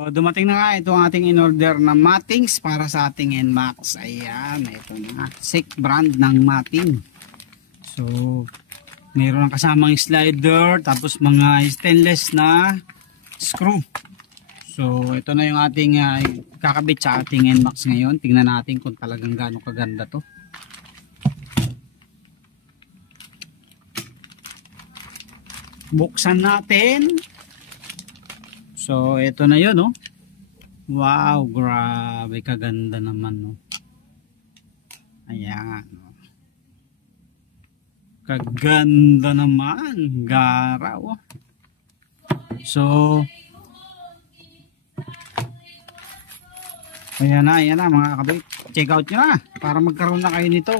So, dumating na nga ito ang ating in-order na mattings para sa ating NMAX. Ayan, ito na. SICK brand ng matting. So, mayroon ang kasamang slider, tapos mga stainless na screw. So, ito na yung ating kakabit sa ating NMAX ngayon. Tingnan natin kung talagang gaano kaganda to. Buksan natin. So, ito na yun, no? Wow, grabe, kaganda naman, no? Ayan. Kaganda naman. Garaw, oh. So, ayan na, mga kabit. Check out nyo na, para magkaroon na kayo nito.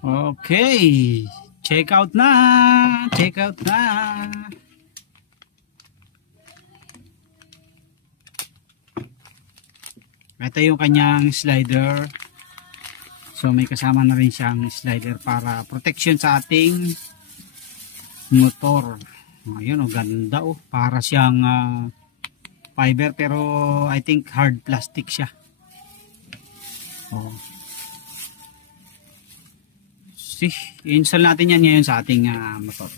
Okay. Check out na. Check out na. Ito yung kanyang slider. So may kasama na rin siyang slider para protection sa ating motor. Ayun, oh, ganda, oh. Para siyang fiber pero I think hard plastic siya. Oh. See, i-install natin yan ngayon sa ating motor.